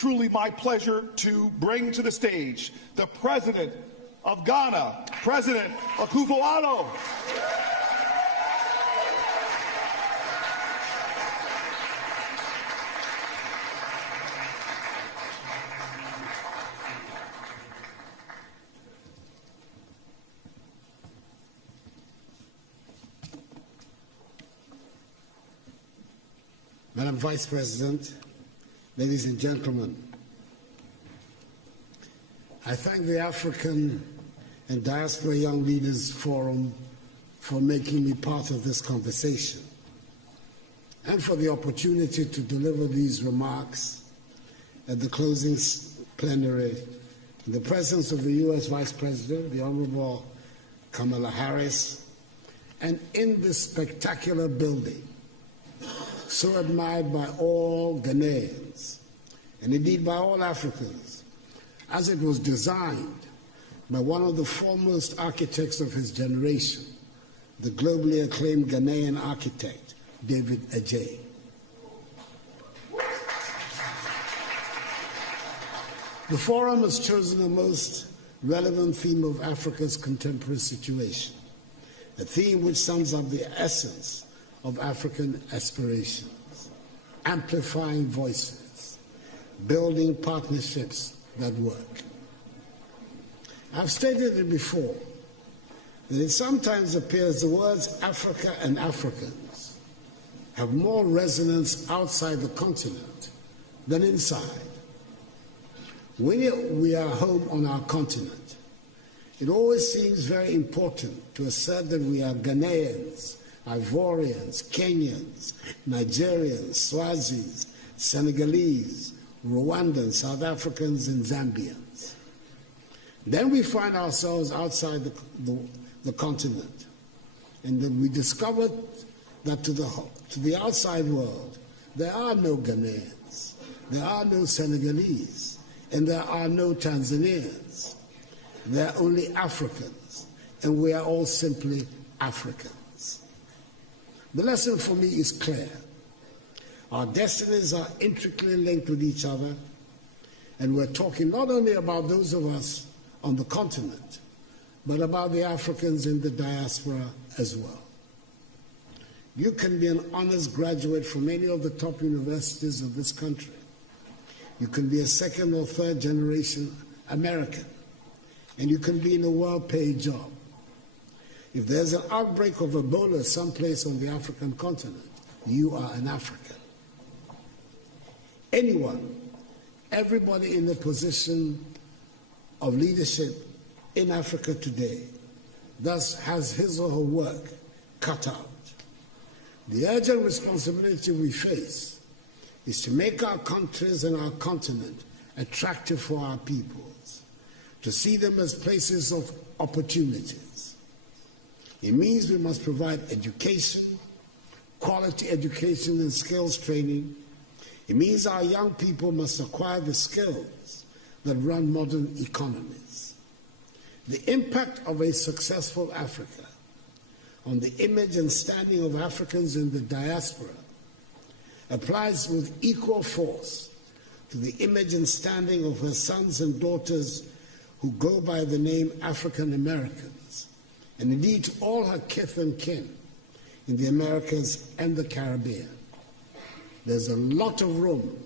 Truly my pleasure to bring to the stage the President of Ghana, President Akufo Addo. Madam Vice President, ladies and gentlemen, I thank the African and Diaspora Young Leaders Forum for making me part of this conversation and for the opportunity to deliver these remarks at the closing plenary in the presence of the U.S. Vice President, the Honorable Kamala Harris, and in this spectacular building, so admired by all Ghanaians, and indeed by all Africans, as it was designed by one of the foremost architects of his generation, the globally acclaimed Ghanaian architect, David Adjaye. The forum has chosen the most relevant theme of Africa's contemporary situation, a theme which sums up the essence of African aspirations, amplifying voices, building partnerships that work. I've stated it before, that it sometimes appears the words Africa and Africans have more resonance outside the continent than inside. When we are home on our continent, it always seems very important to assert that we are Ghanaians, Ivorians, Kenyans, Nigerians, Swazis, Senegalese, Rwandans, South Africans, and Zambians. Then we find ourselves outside the continent, and then we discovered that to the outside world, there are no Ghanaians, there are no Senegalese, and there are no Tanzanians. There are only Africans, and we are all simply Africans. The lesson for me is clear. Our destinies are intricately linked with each other, and we're talking not only about those of us on the continent, but about the Africans in the diaspora as well. You can be an honors graduate from any of the top universities of this country. You can be a second or third generation American, and you can be in a well-paid job. If there's an outbreak of Ebola someplace on the African continent, you are an African. Anyone, everybody in a position of leadership in Africa today, thus has his or her work cut out. The urgent responsibility we face is to make our countries and our continent attractive for our peoples, to see them as places of opportunities. It means we must provide education, quality education and skills training. It means our young people must acquire the skills that run modern economies. The impact of a successful Africa on the image and standing of Africans in the diaspora applies with equal force to the image and standing of her sons and daughters who go by the name African Americans, and indeed to all her kith and kin in the Americas and the Caribbean. There's a lot of room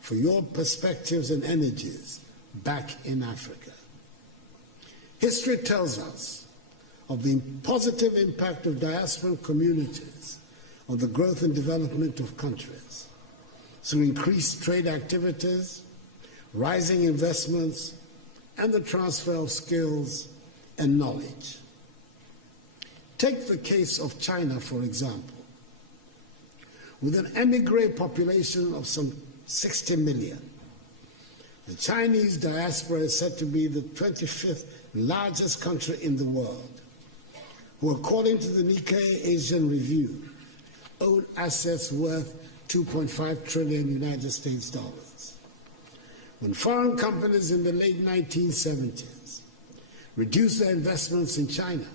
for your perspectives and energies back in Africa. History tells us of the positive impact of diasporan communities on the growth and development of countries through increased trade activities, rising investments, and the transfer of skills and knowledge. Take the case of China, for example. With an emigre population of some 60 million, the Chinese diaspora is said to be the 25th largest country in the world, who, according to the Nikkei Asian Review, own assets worth 2.5 trillion United States dollars. When foreign companies in the late 1970s reduced their investments in China,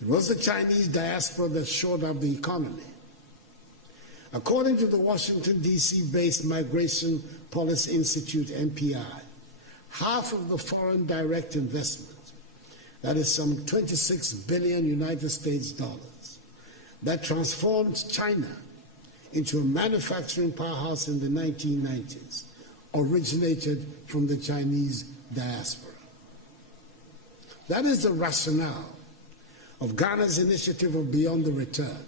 it was the Chinese diaspora that shored up the economy. According to the Washington, D.C.-based Migration Policy Institute, NPI, half of the foreign direct investment, that is some 26 billion United States dollars, that transformed China into a manufacturing powerhouse in the 1990s, originated from the Chinese diaspora. That is the rationale of Ghana's initiative of Beyond the Return,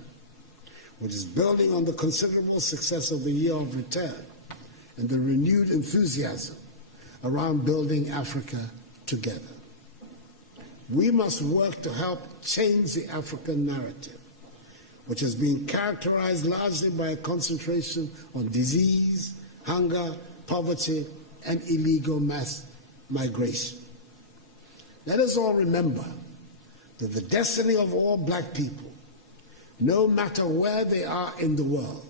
which is building on the considerable success of the Year of Return and the renewed enthusiasm around building Africa together. We must work to help change the African narrative, which has been characterized largely by a concentration on disease, hunger, poverty, and illegal mass migration. Let us all remember that the destiny of all black people, no matter where they are in the world,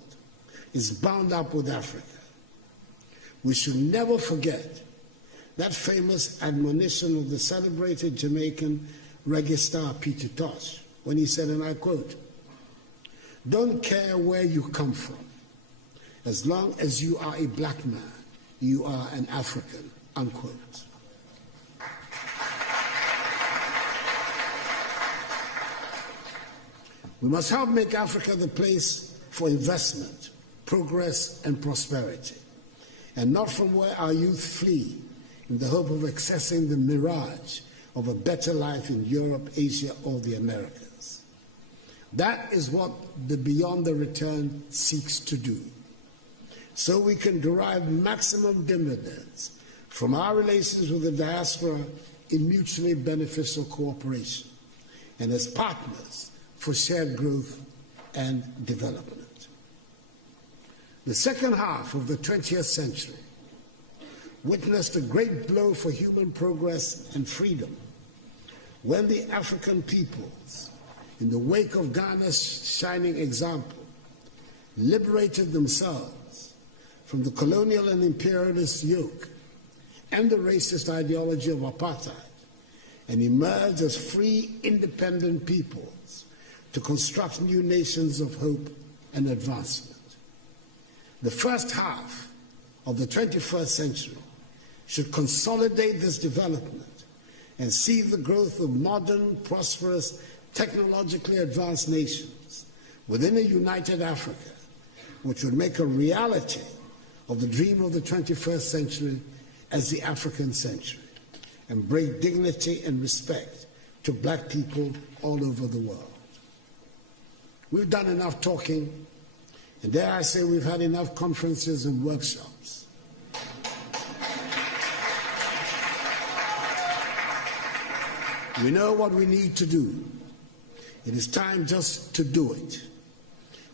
is bound up with Africa. We should never forget that famous admonition of the celebrated Jamaican reggae star Peter Tosh, when he said, and I quote, "Don't care where you come from. As long as you are a black man, you are an African," unquote. We must help make Africa the place for investment, progress, and prosperity, and not from where our youth flee in the hope of accessing the mirage of a better life in Europe, Asia, or the Americas. That is what the Beyond the Return seeks to do, so we can derive maximum dividends from our relations with the diaspora in mutually beneficial cooperation and as partners for shared growth and development. The second half of the 20th century witnessed a great blow for human progress and freedom when the African peoples, in the wake of Ghana's shining example, liberated themselves from the colonial and imperialist yoke and the racist ideology of apartheid and emerged as free, independent peoples to construct new nations of hope and advancement. The first half of the 21st century should consolidate this development and see the growth of modern, prosperous, technologically advanced nations within a united Africa, which would make a reality of the dream of the 21st century as the African century and bring dignity and respect to black people all over the world. We've done enough talking, and dare I say we've had enough conferences and workshops. We know what we need to do. It is time just to do it.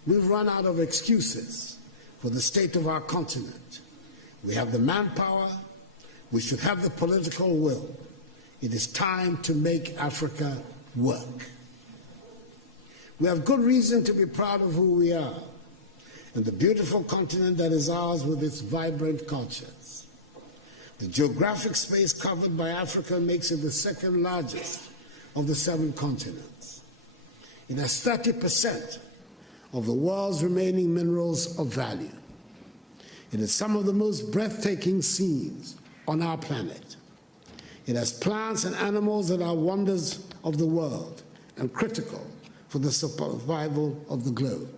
We've run out of excuses for the state of our continent. We have the manpower. We should have the political will. It is time to make Africa work. We have good reason to be proud of who we are and the beautiful continent that is ours with its vibrant cultures. The geographic space covered by Africa makes it the second largest of the 7 continents. It has 30% of the world's remaining minerals of value. It has some of the most breathtaking scenes on our planet. It has plants and animals that are wonders of the world and critical for the survival of the globe.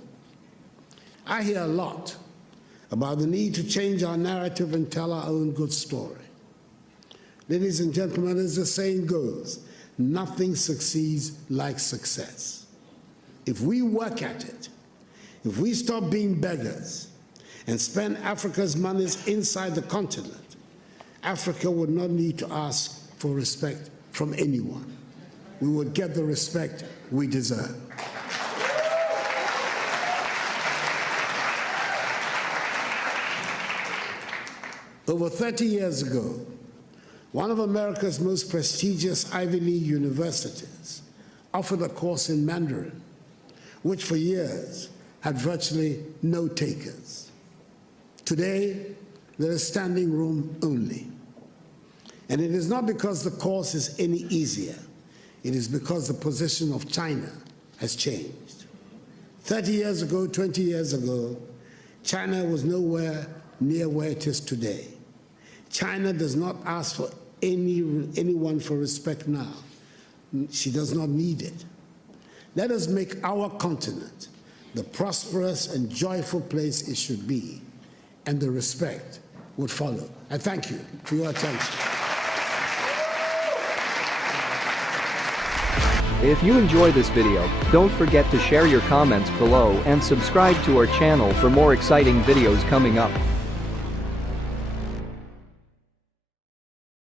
I hear a lot about the need to change our narrative and tell our own good story. Ladies and gentlemen, as the saying goes, nothing succeeds like success. If we work at it, if we stop being beggars and spend Africa's monies inside the continent, Africa would not need to ask for respect from anyone. We would get the respect we deserve. Over 30 years ago, one of America's most prestigious Ivy League universities offered a course in Mandarin, which for years had virtually no takers. Today, there is standing room only. And it is not because the course is any easier. It is because the position of China has changed. 30 years ago, 20 years ago, China was nowhere near where it is today. China does not ask for anyone for respect now. She does not need it. Let us make our continent the prosperous and joyful place it should be, and the respect would follow. I thank you for your attention. If you enjoy this video, don't forget to share your comments below and subscribe to our channel for more exciting videos coming up.